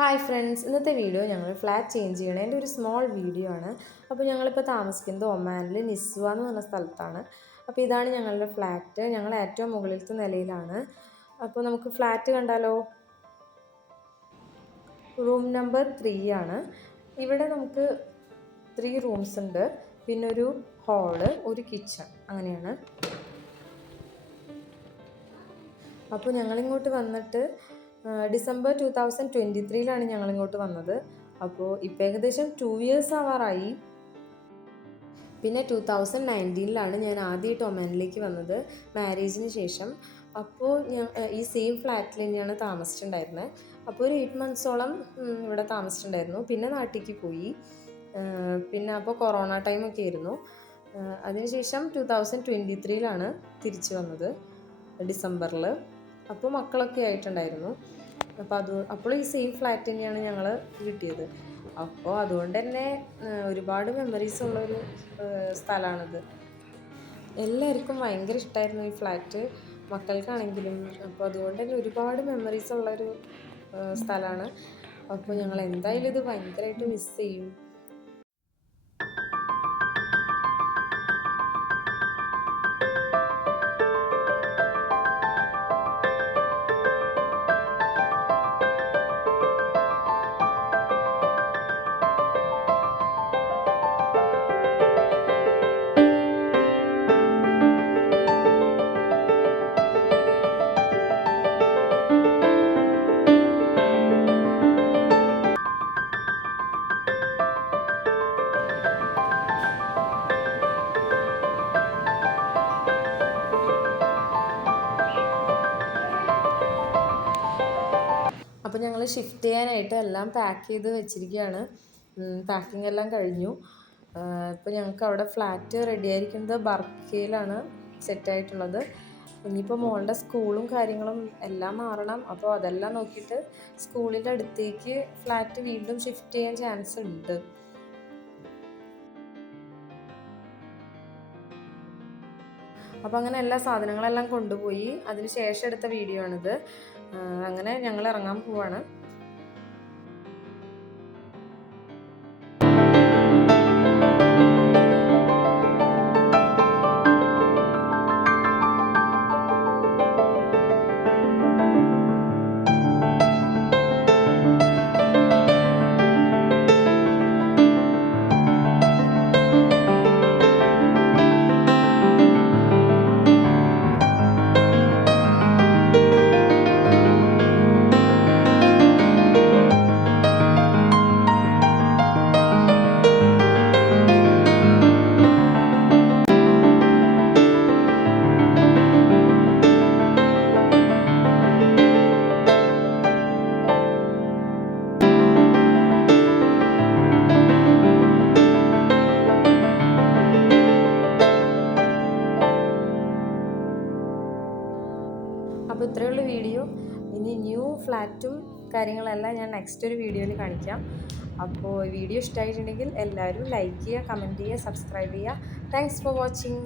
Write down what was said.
Hi friends, ഇന്നത്തെ video ഞങ്ങൾ flat change ചെയ്യണതിൻ്റെ ഒരു സ്മോൾ വീഡിയോ ആണ്. അപ്പോൾ ഞങ്ങളിപ്പോൾ താമസിക്കുന്നത് ഒമാനിൽ നിസ്വ എന്ന് പറഞ്ഞ സ്ഥലത്താണ്. അപ്പോൾ ഇതാണ് ഞങ്ങളുടെ ഫ്ലാറ്റ്. ഞങ്ങൾ ഏറ്റവും മുകളിലത്തെ നിലയിലാണ്. അപ്പോൾ നമുക്ക് ഫ്ലാറ്റ് കണ്ടാലോ. റൂം നമ്പർ 3 ആണ്. ഇവിടെ നമുക്ക് 3 റൂംസ് ഉണ്ട്, പിന്നെ ഒരു ഹാള്, ഒരു കിച്ചൺ, അങ്ങനെയാണ്. അപ്പോൾ ഞങ്ങളിങ്ങോട്ട് വന്നിട്ട് ഡിസംബർ 2023 ഞങ്ങളിങ്ങോട്ട് വന്നത്. അപ്പോൾ ഇപ്പോൾ ഏകദേശം 2 years ആവാറായി. പിന്നെ 2019 ഞാൻ ആദ്യമായിട്ട് ഒമാനിലേക്ക് വന്നത്, മാരേജിന് ശേഷം. അപ്പോൾ ഈ സെയിം ഫ്ലാറ്റിൽ തന്നെയാണ് താമസിച്ചിട്ടുണ്ടായിരുന്നത്. അപ്പോൾ ഒരു 8 months ഇവിടെ താമസിച്ചിട്ടുണ്ടായിരുന്നു. പിന്നെ നാട്ടിലേക്ക് പോയി. പിന്നെ അപ്പോൾ കൊറോണ ടൈമൊക്കെ ആയിരുന്നു. അതിനുശേഷം 2023 തിരിച്ചു വന്നത്, ഡിസംബറിൽ. അപ്പോൾ മക്കളൊക്കെ ആയിട്ടുണ്ടായിരുന്നു. അപ്പോൾ ഈ സെയിം ഫ്ലാറ്റ് തന്നെയാണ് ഞങ്ങൾ കിട്ടിയത്. അപ്പോൾ അതുകൊണ്ട് തന്നെ ഒരുപാട് മെമ്മറീസ് ഉള്ളൊരു സ്ഥലമാണിത്. എല്ലാവർക്കും ഭയങ്കര ഇഷ്ടമായിരുന്നു ഈ ഫ്ലാറ്റ്, മക്കൾക്കാണെങ്കിലും. അപ്പോൾ അതുകൊണ്ട് തന്നെ ഒരുപാട് മെമ്മറീസ് ഉള്ളൊരു സ്ഥലമാണ്. അപ്പോൾ ഞങ്ങൾ എന്തായാലും ഇത് ഭയങ്കരമായിട്ട് മിസ് ചെയ്യും. അപ്പോൾ ഞങ്ങൾ ഷിഫ്റ്റ് ചെയ്യാനായിട്ട് എല്ലാം പാക്ക് ചെയ്ത് വെച്ചിരിക്കുകയാണ്. പാക്കിംഗ് എല്ലാം കഴിഞ്ഞു. ഇപ്പോൾ ഞങ്ങൾക്ക് അവിടെ ഫ്ലാറ്റ് റെഡി ആയിരിക്കുന്നത് ബർക്കയിലാണ് സെറ്റായിട്ടുള്ളത്. ഇനിയിപ്പോൾ മോളുടെ സ്കൂളും കാര്യങ്ങളും എല്ലാം മാറണം. അപ്പോൾ അതെല്ലാം നോക്കിയിട്ട് സ്കൂളിൻ്റെ അടുത്തേക്ക് ഫ്ലാറ്റ് വീണ്ടും ഷിഫ്റ്റ് ചെയ്യാൻ ചാൻസ് ഉണ്ട്. അപ്പോൾ അങ്ങനെ എല്ലാ സാധനങ്ങളെല്ലാം കൊണ്ടുപോയി അതിന് ശേഷം എടുത്ത വീഡിയോ ആണിത്. അങ്ങനെ ഞങ്ങൾ ഇറങ്ങാൻ പോവാണ്. അപ്പോൾ ഇത്രയുള്ള വീഡിയോ. ഇനി ന്യൂ ഫ്ലാറ്റും കാര്യങ്ങളെല്ലാം ഞാൻ നെക്സ്റ്റ് ഒരു വീഡിയോയിൽ കാണിക്കാം. അപ്പോൾ വീഡിയോ ഇഷ്ടമായിട്ടുണ്ടെങ്കിൽ എല്ലാവരും ലൈക്ക് ചെയ്യുക, കമൻറ്റ് ചെയ്യുക, സബ്സ്ക്രൈബ് ചെയ്യുക. Thanks for watching.